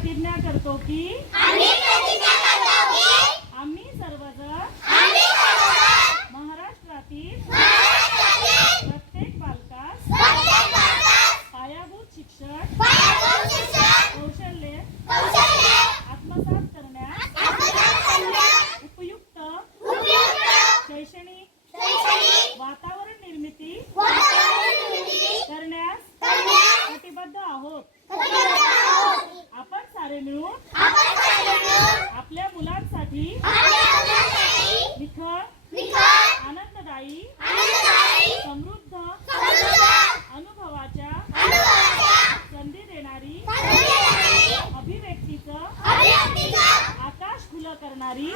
प्रतिज्ञा करतो की आम्ही सर्वजण महाराष्ट्रातील प्रत्येक बालकास पायाभूत शिक्षण कौशल्य आत्मसात करण्यास उपयुक्त शैक्षणिक वातावरण निर्मिती करण्यास कटिबद्ध आहोत. मिळून आपल्या मुलांसाठी निखळ आनंददायी समृद्ध अनुभवाच्या संधी देणारी अभिव्यक्तीचं आकाश खुलं करणारी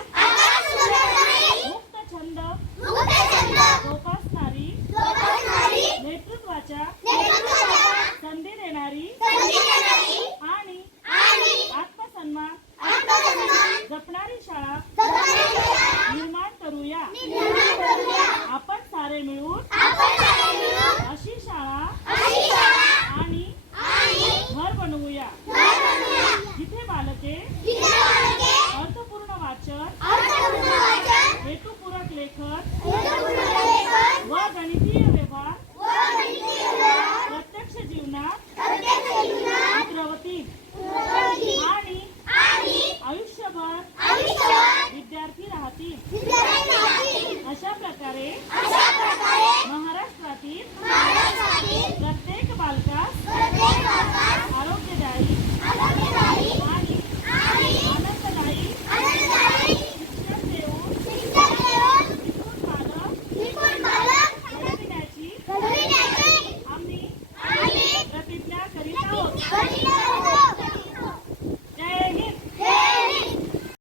बनवूया. जिथे बालके अर्थपूर्ण वाचन हेतुपूरक लेखन व गणितीय व्यवहार प्रत्यक्ष जीवनात प्रवती आणि आयुष्यभर विद्यार्थी राहतील.